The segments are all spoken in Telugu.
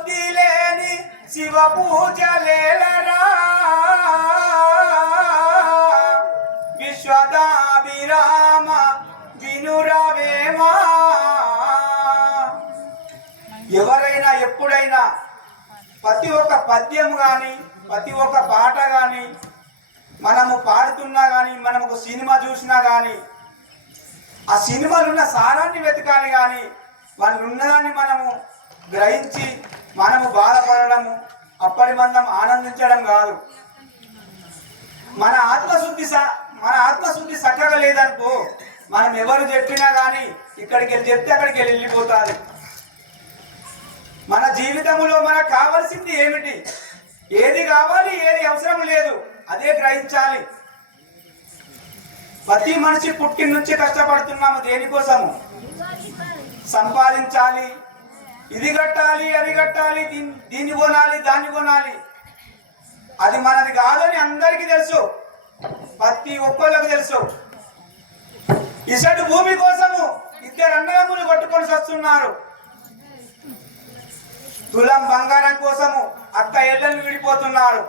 బుద్ధి లేని శివ పూజలేలరా విశ్వదాభిరామ వినురవేమా. ఎవరైనా ఎప్పుడైనా ప్రతి ఒక్క పద్యం కానీ ప్రతి ఒక్క పాట కానీ మనము పాడుతున్నా కానీ మనం ఒక సినిమా చూసినా కానీ ఆ సినిమాలో ఉన్న సారాన్ని వెతకాలి కానీ వాళ్ళు ఉన్నదాన్ని మనము గ్రహించి మనము బాధపడము అప్పటి మనం ఆనందించడం కాదు. మన ఆత్మశుద్ధి చక్కగా లేదనుకో మనం ఎవరు చెప్పినా కానీ ఇక్కడికి వెళ్ళి చెప్తే అక్కడికి వెళ్ళిపోతుంది. మన జీవితంలో మనకు కావాల్సింది ఏమిటి, ఏది కావాలి ఏది అవసరం లేదు అదే గ్రహించాలి. ప్రతి మనిషి పుట్టిన నుంచి కష్టపడుతున్నాము దేనికోసము, సంపాదించాలి, ఇది కట్టాలి అది కట్టాలి, దీన్ని కొనాలి దాన్ని కొనాలి. అది మనది కాదని అందరికీ తెలుసు, ప్రతి ఒక్కళ్ళకు తెలుసు. ఇసటి భూమి కోసము ఇద్దరు అన్నదమ్ములు కొట్టుకొని వస్తున్నారు. తులం బంగారం కోసము అక్క ఎళ్ళను విడిపోతున్నారు.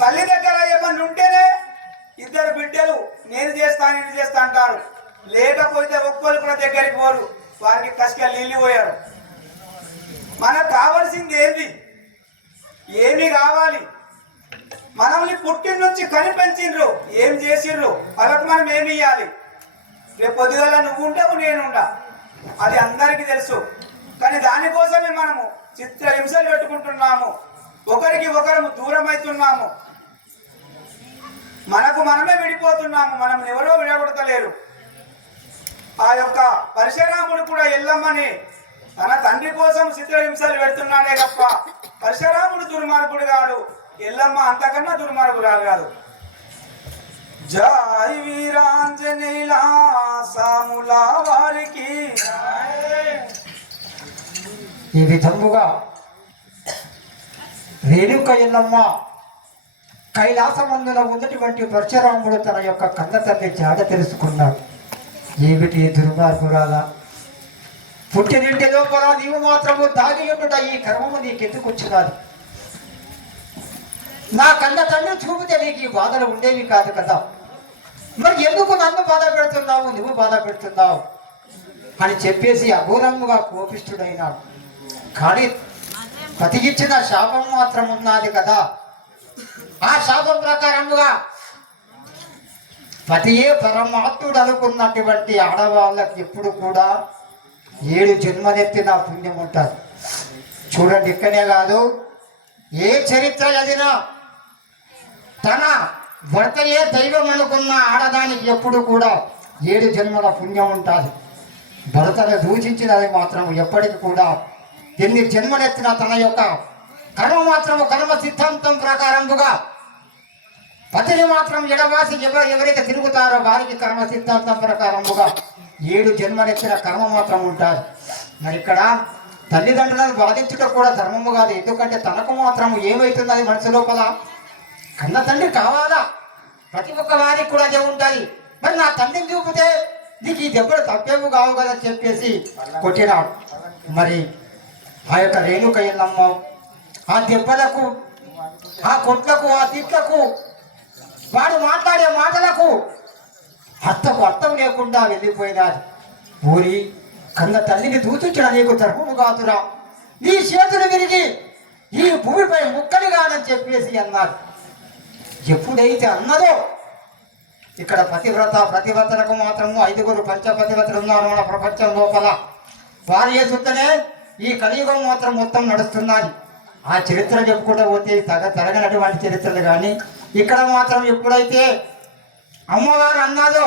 తల్లి దగ్గర ఏమన్నా ఉంటేనే ఇద్దరు బిడ్డలు నేను చేస్తా అంటారు. లేకపోతే ఒక్కరు కూడా దగ్గరికి పోరు, వారికి కసిగా నీళ్ళు పోయారు. మనకు కావాల్సింది ఏంది, ఏమి కావాలి? మనల్ని పుట్టిన నుంచి కనిపెంచిండ్రు, ఏం చేసిండ్రు, వాళ్ళకు మనం ఏమి ఇవ్వాలి? రేపు పొద్దుగల నువ్వు ఉంటావు నేనుండా, అది అందరికీ తెలుసు. కానీ దానికోసమే మనము చిత్రహింసలు పెట్టుకుంటున్నాము, ఒకరికి ఒకరు దూరం అవుతున్నాము, మనకు మనమే విడిపోతున్నాము, మనం ఎవరో విడగొడతలేరు. ఆ యొక్క పరశురాముడు కూడా ఎల్లమ్మని తన తండ్రి కోసం చిత్రహింసలు పెడుతున్నాడే తప్ప పరశురాముడు దుర్మార్గుడు కాడు, ఎల్లమ్మ అంతకన్నా దుర్మార్గురాలు కాదు. జై వీరాంజనేయుల సాముల వారికి. ఈ విధముగా రేణుక ఎల్లమ్మ కైలాసమందున ఉన్నటువంటి పరశురాముడు తన యొక్క కన్న తల్లి జాడ తెలుసుకున్నాడు. ఏమిటి దుర్మార్గురాల, పుట్టినింటి లోపల నీవు మాత్రము దాగి ఉండుట ఈ కర్మము నీకెందుకు వచ్చినాది? నా కన్న తండ్రి చూపితే నీకు ఈ బాధలు ఉండేవి కాదు కదా, మరి ఎందుకు నన్ను బాధ పెడుతున్నావు, నువ్వు బాధ పెడుతున్నావు అని చెప్పేసి అఘోరముగా కోపిష్ఠుడైనాడు. కానీ పతికిచ్చిన శాపం మాత్రం ఉన్నది కదా, ఆ శాపం ప్రకారముగా పతియే పరమాత్ముడు అనుకున్నటువంటి ఆడవాళ్ళకి ఎప్పుడు కూడా 7 జన్మలెత్తిన పుణ్యం ఉంటుంది. చూడండి, ఇక్కడే కాదు ఏ చరిత్ర చదివినా తన భర్తయే దైవం అనుకున్న ఆడదానికి ఎప్పుడు కూడా 7 జన్మల పుణ్యం ఉంటుంది. భర్తను దూషించినది మాత్రం ఎప్పటికి కూడా ఎన్ని జన్మలెత్తిన తన యొక్క కర్మ మాత్రము కర్మ సిద్ధాంతం ప్రకారముగా పతిని మాత్రం ఎడవాసి ఎవరైతే తిరుగుతారో వారికి కర్మ సిద్ధాంతం ప్రకారముగా 7 జన్మలెత్తిన కర్మ మాత్రం ఉంటారు. మరి ఇక్కడ తల్లిదండ్రులను బాధించడం కూడా ధర్మము కాదు. ఎందుకంటే తనకు మాత్రం ఏమవుతుంది మనసు లోపల, కన్న తండ్రి కావాలా, ప్రతి ఒక్క వారికి కూడా అదే ఉంటుంది. మరి నా తండ్రిని చూపితే నీకు ఈ దెబ్బలు తప్పేమో కావు కదా చెప్పేసి కొట్టినాడు. మరి ఆ యొక్క రేణుక ఎల్లమ్మ ఆ దెబ్బలకు, ఆ కొట్లకు, ఆ తిట్లకు, వాడు మాట్లాడే మాటలకు అర్థం లేకుండా వెళ్ళిపోయినారు. ఊరి కన్న తల్లిని దూచించిన నీకు ధర్మము కాదురా, నీ చేతులు విరిగి ఈ భూమిపై ముక్కలు కాదని చెప్పేసి అన్నారు. ఎప్పుడైతే అన్నదో, ఇక్కడ ప్రతివ్రతలకు మాత్రము 5 పంచపతివ్రతలు ఉన్నారు మన ప్రపంచం లోపల. వారు చేస్తుంటేనే ఈ కలియుగం మాత్రం మొత్తం నడుస్తున్నది. ఆ చరిత్ర చెప్పుకుంటూ పోతే తరగనటువంటి చరిత్రలు. కానీ ఇక్కడ మాత్రం ఎప్పుడైతే అమ్మవారు అన్నాదో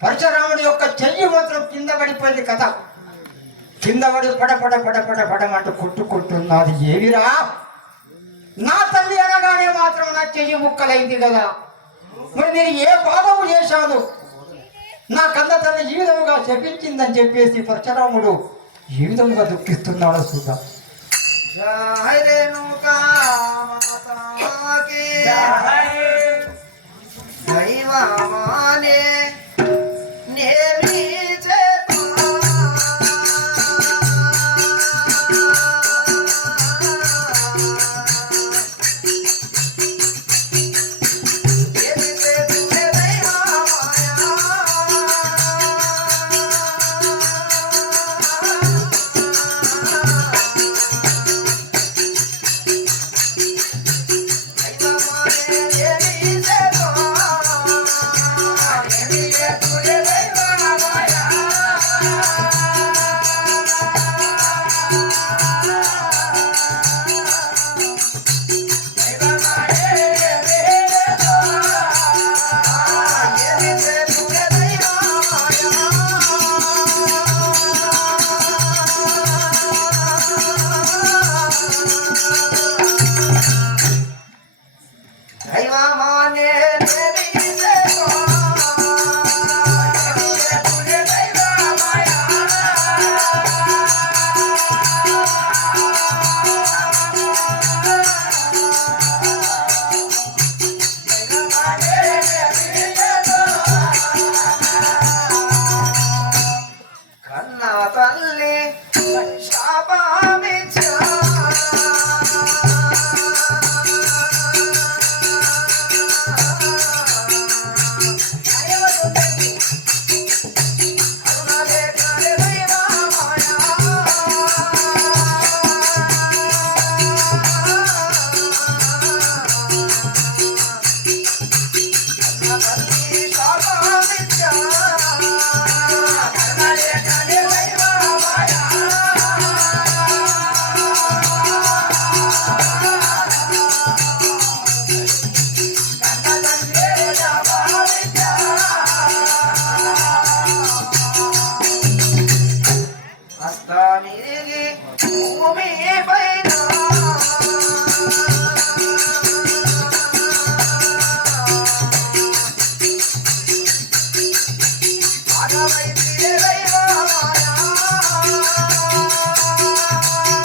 పరశురాముడి యొక్క చెయ్యి మాత్రం కింద పడిపోయింది కదా, కింద పడి పడమంటూ కొట్టుకుంటున్నది. ఏవిరా నా తల్లి అనగానే మాత్రం నా చెయ్యి ముక్కలైంది కదా, మరి నేను ఏ పాపము చేశాను, నా కన్న తల్లి ఈ విధముగా శపించిందని చెప్పేసి పరశురాముడు ఈ విధముగా దుఃఖిస్తున్నాడు. చూద్దాం. జై రేణుకా మాతాకి దైవమానే నేమి చేత సమీప